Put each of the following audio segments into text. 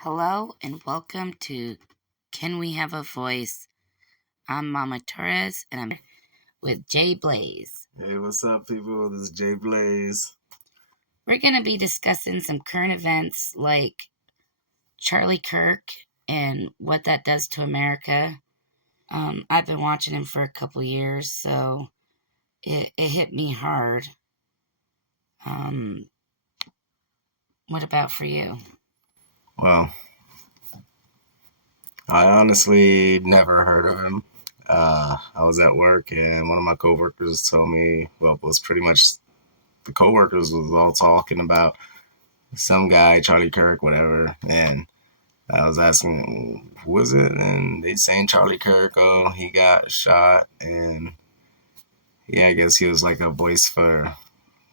Hello and welcome to Can We Have a Voice? I'm Mama Torres and I'm with Jay Blaze. Hey, what's up, people? This is Jay Blaze. We're going to be discussing some current events like Charlie Kirk and what that does to America. I've been watching him for a couple years, so it hit me hard. What about for you? Well, I honestly never heard of him. I was at work and one of my coworkers told me, well, was pretty much the coworkers was all talking about some guy, Charlie Kirk, whatever. And I was asking, who was it? And they saying Charlie Kirk, oh, he got shot. And yeah, I guess he was like a voice for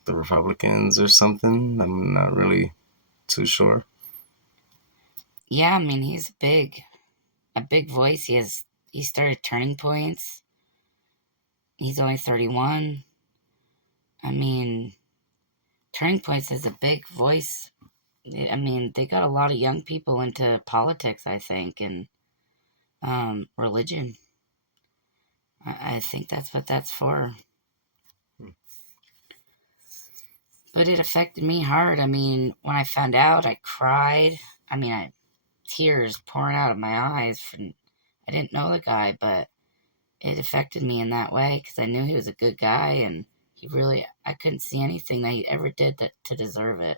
the Republicans or something. I'm not really too sure. Yeah, I mean, he's a big voice. He started Turning Points. He's only 31. I mean, Turning Points is a big voice. I mean, they got a lot of young people into politics, I think, and religion. I think that's what that's for. But it affected me hard. I mean, when I found out, I cried. I mean, tears pouring out of my eyes. I didn't know the guy, but it affected me in that way because I knew he was a good guy, and I couldn't see anything that he ever did to deserve it.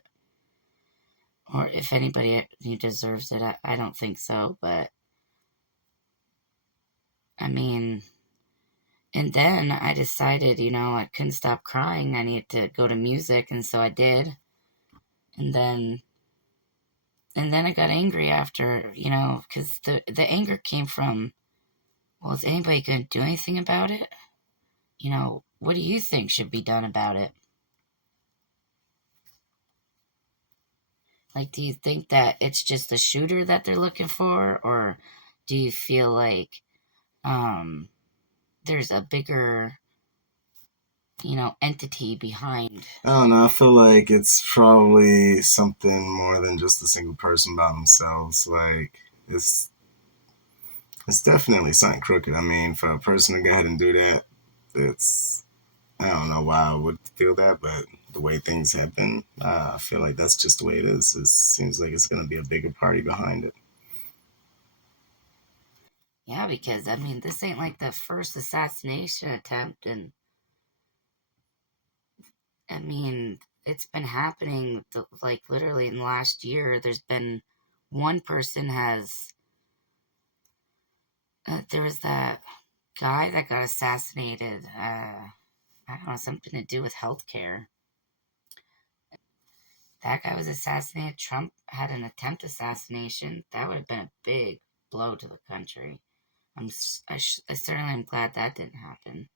Or if anybody he deserves it, I don't think so. But I mean, and then I decided, I couldn't stop crying. I needed to go to music, and so I did. And then, and then I got angry after, because the anger came from, well, is anybody going to do anything about it? What do you think should be done about it? Like, do you think that it's just the shooter that they're looking for, or do you feel like um, there's a bigger, entity behind? I don't know. I feel like it's probably something more than just a single person by themselves. Like it's it's definitely something crooked. I mean, for a person to go ahead and do that, it's I don't know why I would feel that, but the way things have been, I feel like that's just the way it is. It seems like it's going to be a bigger party behind it. Yeah, because I mean, this ain't like the first assassination attempt, and I mean, it's been happening like literally in the last year. There's been one person has. There was that guy that got assassinated. I don't know, something to do with healthcare. That guy was assassinated. Trump had an attempt assassination. That would have been a big blow to the country. I certainly am glad that didn't happen.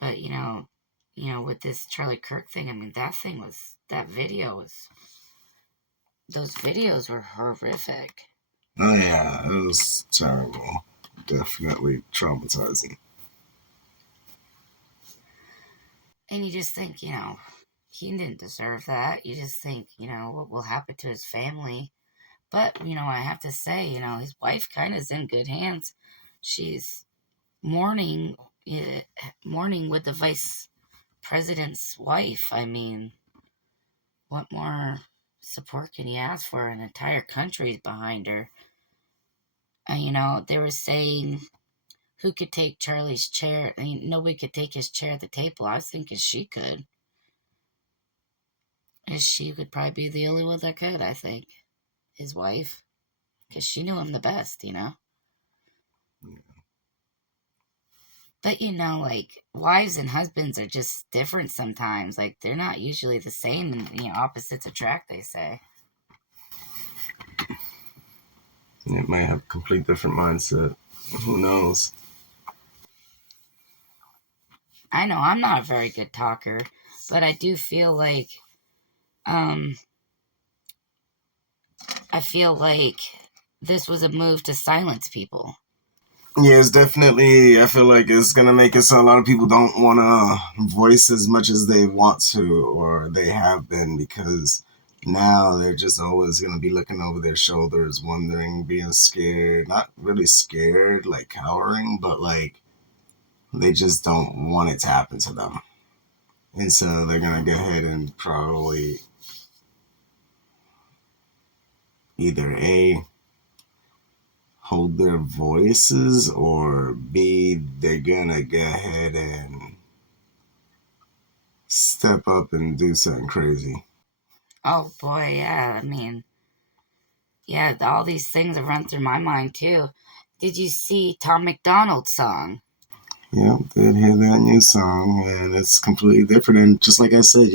But with this Charlie Kirk thing, I mean, those videos were horrific. Oh yeah, it was terrible. Definitely traumatizing. And you just think, he didn't deserve that. You just think, what will happen to his family. But, I have to say, his wife kind of is in good hands. She's mourning, eh, mourning with the vice president's wife. I mean, what more support can you ask for? An entire country's behind her. And, they were saying who could take Charlie's chair. I mean, nobody could take his chair at the table. I was thinking she could. And she could probably be the only one that could, I think. His wife. Because she knew him the best. But, like, wives and husbands are just different sometimes. Like, they're not usually the same. And, opposites attract, they say. It might have a complete different mindset. Who knows? I know I'm not a very good talker, but I do feel like, um, I feel like this was a move to silence people. Yeah, it's definitely. I feel like it's gonna make it so a lot of people don't want to voice as much as they want to or they have been because Now they're just always going to be looking over their shoulders, wondering, being scared. Not really scared, like cowering, but like they just don't want it to happen to them. And so they're going to go ahead and probably either A, hold their voices, or B, they're going to go ahead and step up and do something crazy. Oh boy, yeah. I mean, yeah, all these things have run through my mind too. Did you see Tom McDonald's song? Yeah, did hear that new song, and it's completely different. And just like I said,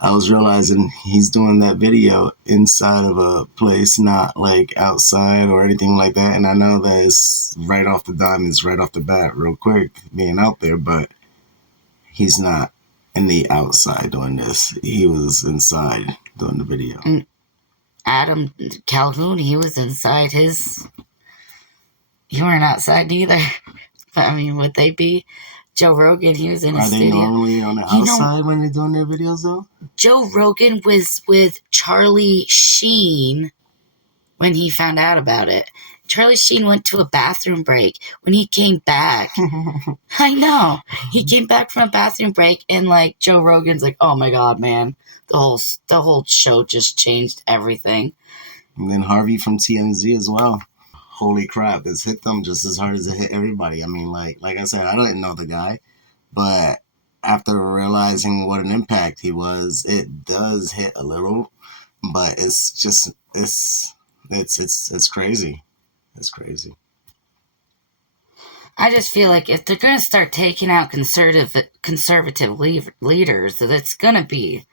I was realizing he's doing that video inside of a place, not like outside or anything like that. And I know that it's right off the dime, it's right off the bat, real quick, being out there, but he's not in the outside doing this. He was inside doing the video. And Adam Calhoun, he was inside his. You weren't outside either. But I mean, would they be? Joe Rogan, he was in his studio. Are they normally on the outside when they're doing their videos, though? Joe Rogan was with Charlie Sheen when he found out about it. Charlie Sheen went to a bathroom break. When he came back, I know, he came back from a bathroom break, and like Joe Rogan's like, "Oh my god, man, the whole show just changed everything." And then Harvey from TMZ as well. Holy crap, this hit them just as hard as it hit everybody. I mean, like I said, I didn't know the guy, but after realizing what an impact he was, it does hit a little, but it's just it's crazy. It's crazy. I just feel like if they're going to start taking out conservative leaders, that it's going to be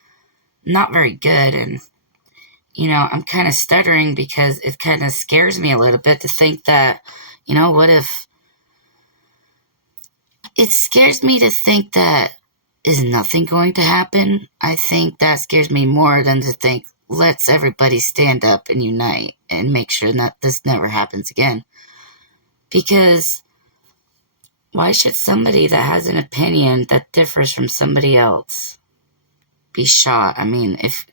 not very good. And I'm kind of stuttering because it kind of scares me a little bit to think that, what if it scares me to think that is nothing going to happen? I think that scares me more than to think, let's everybody stand up and unite and make sure that this never happens again. Because why should somebody that has an opinion that differs from somebody else be shot? I mean, if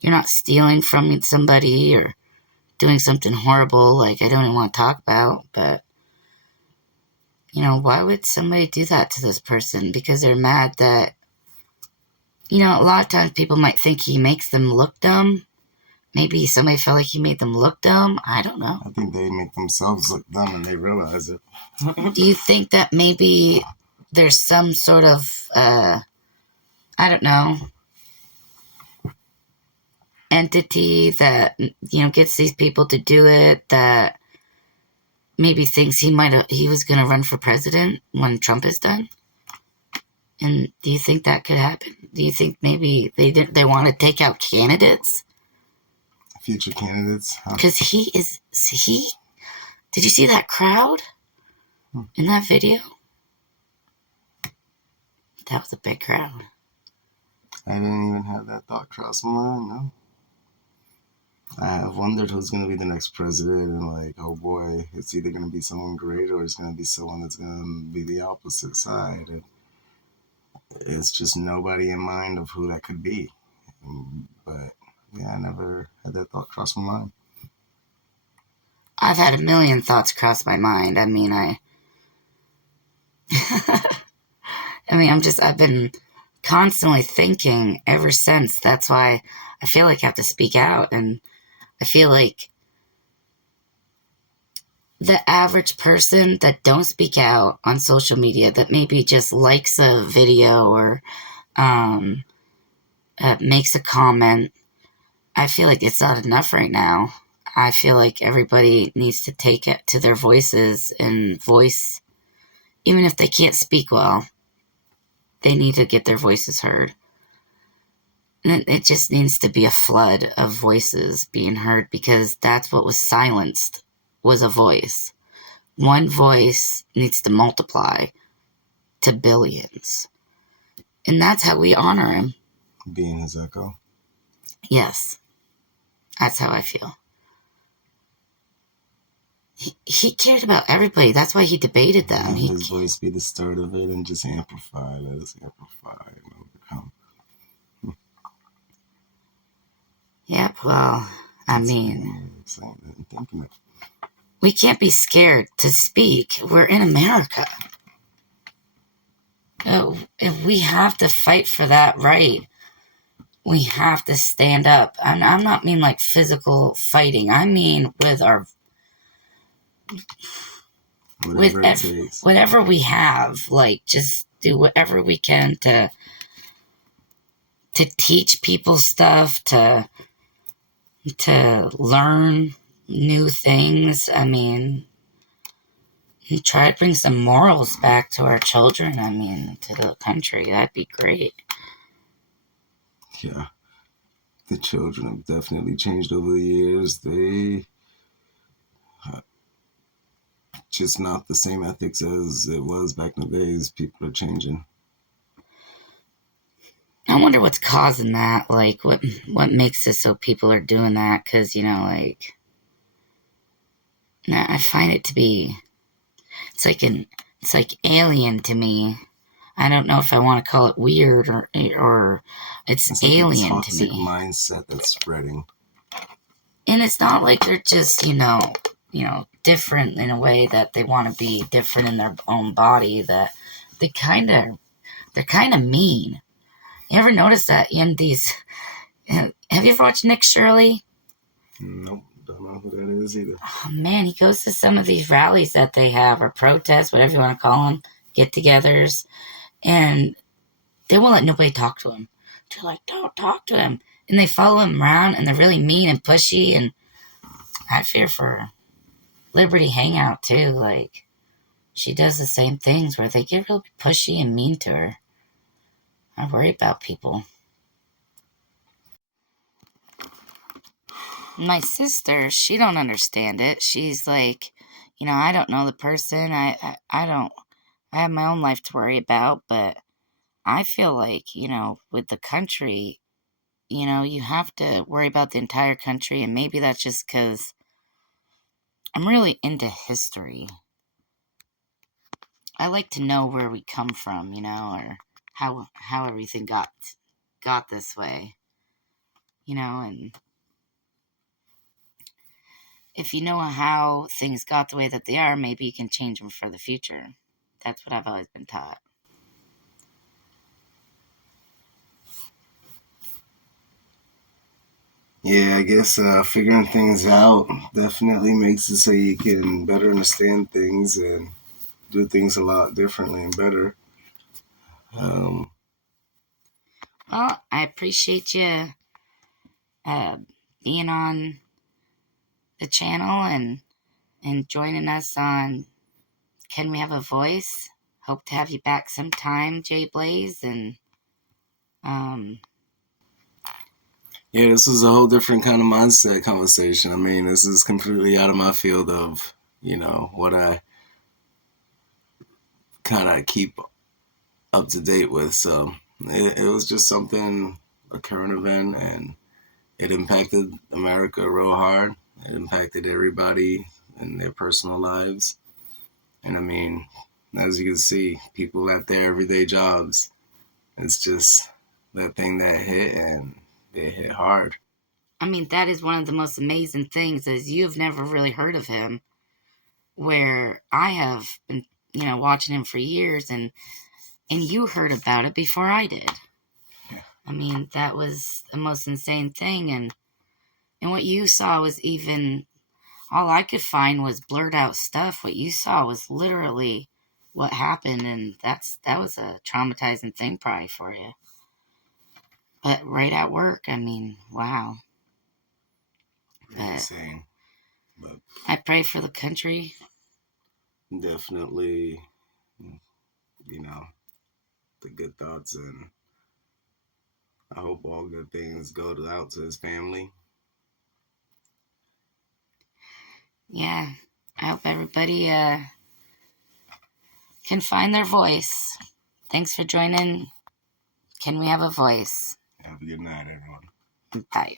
you're not stealing from somebody or doing something horrible, like I don't even want to talk about, but why would somebody do that to this person? Because they're mad that, a lot of times people might think he makes them look dumb. Maybe somebody felt like he made them look dumb. I don't know. I think they make themselves look dumb and they realize it. Do you think that maybe there's some sort of, I don't know, entity that, gets these people to do it, that maybe thinks he was going to run for president when Trump is done? And do you think that could happen? Do you think maybe they want to take out candidates? Future candidates? Because did you see that crowd in that video? That was a big crowd. I didn't even have that thought cross my mind, no. I have wondered who's going to be the next president, and like, oh boy, it's either going to be someone great or it's going to be someone that's going to be the opposite side. And it's just nobody in mind of who that could be. But yeah, I never had that thought cross my mind. I've had a million thoughts cross my mind. I mean, I've been constantly thinking ever since. That's why I feel like I have to speak out. And I feel like the average person that don't speak out on social media, that maybe just likes a video or makes a comment, I feel like it's not enough right now. I feel like everybody needs to take it to their voices and voice, even if they can't speak well, they need to get their voices heard. And it just needs to be a flood of voices being heard, because that's what was silenced, was a voice. One voice needs to multiply to billions. And that's how we honor him. Being his echo. Yes. That's how I feel. He cared about everybody. That's why he debated them. His voice be the start of it and just amplify. Let us amplify and overcome. Yep, well, I That's mean, saying and thinking it. we can't be scared to speak. We're in America. If we have to fight for that right, we have to stand up. And I'm not mean like physical fighting. I mean with our Whatever it takes. whatever we have, like just do whatever we can to teach people stuff, to learn new things. I mean, try to bring some morals back to our children. I mean, to the country. That'd be great. Yeah. The children have definitely changed over the years. They just not the same ethics as it was back in the days. People are changing. I wonder what's causing that. Like, what makes it so people are doing that? Because like, I find it to be. It's like alien to me. I don't know if I want to call it weird or it's like alien a toxic to me. mindset that's spreading. And it's not like they're just different in a way that they want to be different in their own body. That they're kind of mean. You ever notice that in these? Have you ever watched Nick Shirley? Nope, don't know who that is either. Oh man, he goes to some of these rallies that they have, or protests, whatever you want to call them, get-togethers, and they won't let nobody talk to him. They're like, don't talk to him, and they follow him around, and they're really mean and pushy. And I fear for Liberty Hangout too. Like, she does the same things where they get really pushy and mean to her. I worry about people. My sister, she don't understand it. She's like, I don't know the person. I don't. I have my own life to worry about, but I feel like, with the country, you have to worry about the entire country, and maybe that's just because I'm really into history. I like to know where we come from, or how everything got this way, and if you know how things got the way that they are, maybe you can change them for the future. That's what I've always been taught. Yeah, I guess figuring things out definitely makes it so you can better understand things and do things a lot differently and better. Um, Well, I appreciate you uh, being on the channel and joining us on Can We Have a Voice? Hope to have you back sometime, Jay Blaze. And yeah, this is a whole different kind of mindset conversation. I mean, this is completely out of my field of, what I kind of keep up to date with. So it was just something, a current event, and it impacted America real hard. It impacted everybody in their personal lives. And I mean, as you can see, people at their everyday jobs, it's just that thing that hit, and it hit hard. I mean, that is one of the most amazing things is you've never really heard of him, where I have been, watching him for years, and you heard about it before I did. Yeah. I mean, that was the most insane thing, and what you saw was even all I could find was blurred out stuff. What you saw was literally what happened, and that was a traumatizing thing probably for you. But right at work, I mean, wow. Insane. But I pray for the country. definitely, the good thoughts, and I hope all good things go out to his family. Yeah, I hope everybody can find their voice. Thanks for joining. Can we have a voice? Have a good night, everyone. Bye.